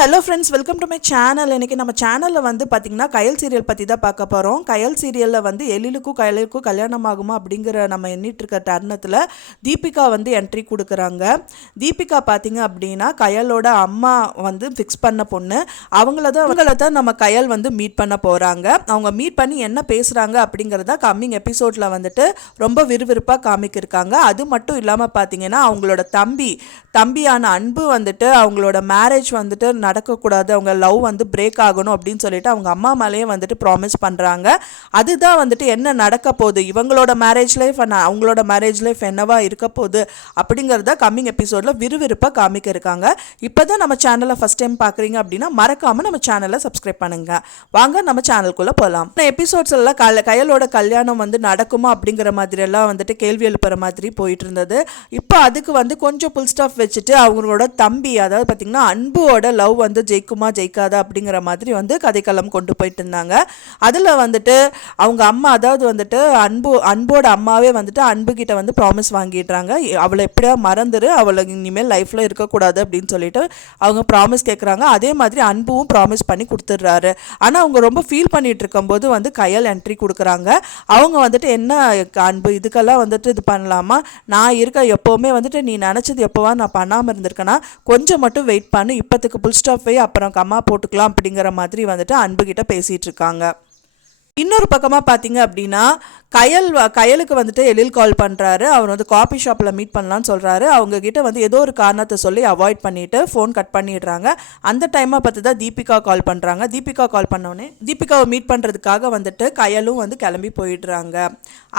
Hello friends, welcome to my channel. இன்றைக்கி நம்ம சேனலில் வந்து பார்த்திங்கன்னா கயல் சீரியல் பற்றி தான் பார்க்க போகிறோம். கயல் சீரியலில் வந்து எழிலுக்கும் கயலுக்கும் கல்யாணம் ஆகுமா அப்படிங்கிற நம்ம எண்ணிட்டு இருக்க தருணத்தில் தீபிகா வந்து என்ட்ரி கொடுக்குறாங்க. தீபிகா பார்த்திங்க அப்படின்னா கயலோட அம்மா வந்து ஃபிக்ஸ் பண்ண பொண்ணு. அவங்கள தான் நம்ம கயல் வந்து மீட் பண்ண போகிறாங்க. அவங்க மீட் பண்ணி என்ன பேசுகிறாங்க அப்படிங்கிறத கம்மிங் எபிசோடில் வந்துட்டு ரொம்ப விறுவிறுப்பாக காமிக்கிருக்காங்க. அது மட்டும் இல்லாமல் பார்த்திங்கன்னா அவங்களோட தம்பியான அன்பு வந்துட்டு அவங்களோட மேரேஜ் வந்துட்டு நடக்கக்கூடாது, அவங்க லவ் வந்து பிரேக் ஆகணும் அப்படின்னு சொல்லிட்டு அவங்க அம்மா மேலேயே வந்துட்டு ப்ராமிஸ் பண்ணுறாங்க. அதுதான் வந்துட்டு என்ன நடக்க போகுது, இவங்களோட மேரேஜ் லைஃப் அவங்களோட மேரேஜ் லைஃப் என்னவா இருக்க போகுது அப்படிங்கிறத கம்மிங் எபிசோடில் விறுவிறுப்பாக காமிக்க இருக்காங்க. இப்போ தான் நம்ம சேனலை ஃபஸ்ட் டைம் பார்க்குறீங்க அப்படின்னா மறக்காமல் நம்ம சேனலை சப்ஸ்கிரைப் பண்ணுங்க. வாங்க நம்ம சேனலுக்குள்ளே போகலாம். எபிசோட்ஸ் எல்லாம் கயலோட கல்யாணம் வந்து நடக்குமா அப்படிங்கிற மாதிரி எல்லாம் வந்துட்டு கேள்வி எழுப்புற மாதிரி போயிட்டு இருந்தது. இப்போ அதுக்கு வந்து கொஞ்சம் புல் ஸ்டாப் வச்சுட்டு அவங்களோட தம்பி, அதாவது பார்த்திங்கன்னா அன்போட லவ் வந்து ஜெயிக்குமா ஜெயிக்காதா அப்படிங்கிற மாதிரி வந்து கதைக்களம் கொண்டு போயிட்டு இருந்தாங்க. அதில் வந்துட்டு அவங்க அம்மா, அதாவது வந்துட்டு அன்போட அம்மாவே வந்துட்டு அன்புகிட்ட வந்து ப்ராமிஸ் வாங்கிடுறாங்க. அவளை எப்படியா மறந்துரு, அவளை இனிமேல் லைஃப்பில் இருக்கக்கூடாது அப்படின்னு சொல்லிட்டு அவங்க ப்ராமிஸ் கேட்குறாங்க. அதே மாதிரி அன்பும் ப்ராமிஸ் பண்ணி கொடுத்துட்றாரு. ஆனால் அவங்க ரொம்ப ஃபீல் பண்ணிட்டு இருக்கும்போது வந்து கயல் என்ட்ரி கொடுக்குறாங்க. அவங்க வந்துட்டு என்ன அன்பு, இதுக்கெல்லாம் வந்துட்டு இது பண்ணலாமா, நான் இருக்க எப்போவுமே வந்துட்டு நீ நினச்சது எப்போவா நான் பண்ணாமல் இருந்திருக்கேன்னா கொஞ்சம் மட்டும் வெயிட் பண்ணு, இப்போத்துக்கு புல் ஸ்டாப் வை, அப்புறம் கம்மா போட்டுக்கலாம் அப்படிங்கிற மாதிரி வந்துட்டு அன்புகிட்ட பேசிகிட்டு இருக்காங்க. இன்னொரு பக்கமாக பார்த்தீங்க அப்படின்னா கயலுக்கு வந்துட்டு எழில் கால் பண்ணுறாரு. அவர் வந்து காஃபி ஷாப்பில் மீட் பண்ணலான்னு சொல்கிறாரு. அவங்கக்கிட்ட வந்து ஏதோ ஒரு காரணத்தை சொல்லி அவாய்ட் பண்ணிவிட்டு ஃபோன் கட் பண்ணிடுறாங்க. அந்த டைமாக பார்த்து தான் தீபிகா கால் பண்ணுறாங்க. தீபிகா கால் பண்ணோடனே தீபிகாவை மீட் பண்ணுறதுக்காக வந்துட்டு கயலும் வந்து கிளம்பி போயிடுறாங்க.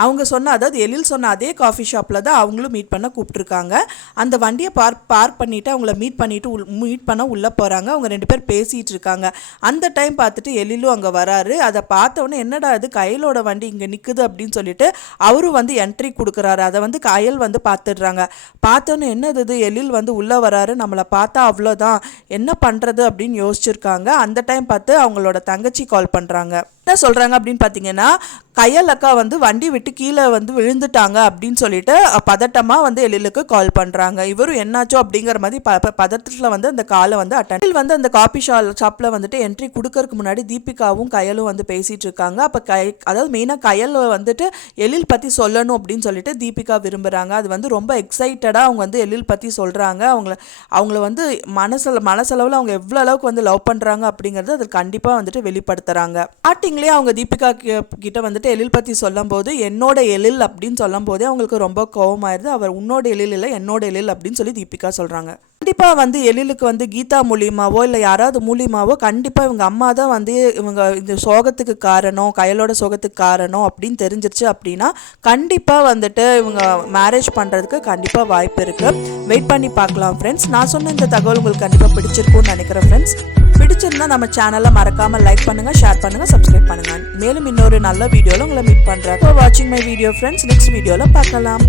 அவங்க அதாவது எழில் சொன்ன அதே காஃபி ஷாப்பில் தான் அவங்களும் மீட் பண்ண கூப்பிட்ருக்காங்க. அந்த வண்டியை பார்க் பண்ணிவிட்டு அவங்கள மீட் பண்ண உள்ளே போகிறாங்க. அவங்க ரெண்டு பேர் பேசிகிட்டு இருக்காங்க. அந்த டைம் பார்த்துட்டு எழிலும் அங்கே வராரு. அதை பார்த்தோன்னே என்னடா இது கயலோட வண்டி இங்கே நிற்குது அப்படின்னு சொல்லிட்டு அவரும் வந்து என்ட்ரி கொடுக்குறாரு. அதை வந்து கயல் வந்து பார்த்துடுறாங்க. பார்த்தோன்னே என்னது எழில் வந்து உள்ளே வராரு, நம்மளை பார்த்தா அவ்வளோதான், என்ன பண்ணுறது அப்படின்னு யோசிச்சிருக்காங்க. அந்த டைம் பார்த்து அவங்களோட தங்கச்சி கால் பண்ணுறாங்க. என்ன சொல்கிறாங்க அப்படின்னு பார்த்தீங்கன்னா கயல் அக்கா வந்து வண்டி விட்டு கீழே வந்து விழுந்துட்டாங்க அப்படின்னு சொல்லிட்டு பதட்டமாக வந்து எழிலுக்கு கால் பண்ணுறாங்க. இவரும் என்னாச்சோ அப்படிங்கிற மாதிரி பதட்டத்தில் வந்து அந்த காலை வந்து அட்டன் வந்து அந்த காஃபி ஷாப்பில் வந்துட்டு என்ட்ரி கொடுக்கறதுக்கு முன்னாடி தீபிகாவும் கயலும் வந்து பேசிகிட்டு இருக்காங்க. அப்போ அதாவது மெயினாக கயல் வந்துட்டு எழில் பற்றி சொல்லணும் அப்படின்னு சொல்லிட்டு தீபிகா விரும்புகிறாங்க. அது வந்து ரொம்ப எக்ஸைட்டடாக அவங்க வந்து எழில் பற்றி சொல்கிறாங்க. அவங்கள வந்து மனசளவில் அவங்க எவ்வளோ அளவுக்கு வந்து லவ் பண்ணுறாங்க அப்படிங்கிறது அது கண்டிப்பாக வந்துட்டு வெளிப்படுத்துகிறாங்க. ஸ்டார்டிங்லேயே அவங்க தீபிகா கிட்ட வந்துட்டு எழில் பற்றி சொல்லும் போது என்னோட எழில் அப்படின்னு சொல்லும் போதே அவங்களுக்கு ரொம்ப கோவமாயிருது. அவர் உன்னோட எழில் இல்லை என்னோட எழில் அப்படின்னு சொல்லி தீபிகா சொல்கிறாங்க. கண்டிப்பாக வந்து எழிலுக்கு வந்து கீதா மூலியமாவோ இல்லை யாராவது மூலியமாவோ கண்டிப்பாக இவங்க அம்மா தான் வந்து இவங்க இந்த சோகத்துக்கு காரணம், கயலோட சோகத்துக்கு காரணம் அப்படின்னு தெரிஞ்சிருச்சு அப்படின்னா கண்டிப்பாக வந்துட்டு இவங்க மேரேஜ் பண்ணுறதுக்கு கண்டிப்பாக வாய்ப்பு இருக்குது. வெயிட் பண்ணி பார்க்கலாம் ஃப்ரெண்ட்ஸ். நான் சொன்ன இந்த தகவல் உங்களுக்கு கண்டிப்பாக பிடிச்சிருக்கும்னு நினைக்கிறேன் ஃப்ரெண்ட்ஸ். பிடிச்சிருந்தா நம்ம சேனலை மறக்காமல் லைக் பண்ணுங்கள், ஷேர் பண்ணுங்கள், சப்ஸ்கிரைப் பண்ணுங்கள். மேலும் இன்னொரு நல்ல வீடியோவில் உங்களை மீட் பண்ணுறேன். வாட்சிங் மை வீடியோ ஃப்ரெண்ட்ஸ். நெக்ஸ்ட் வீடியோவில் பார்க்கலாம்.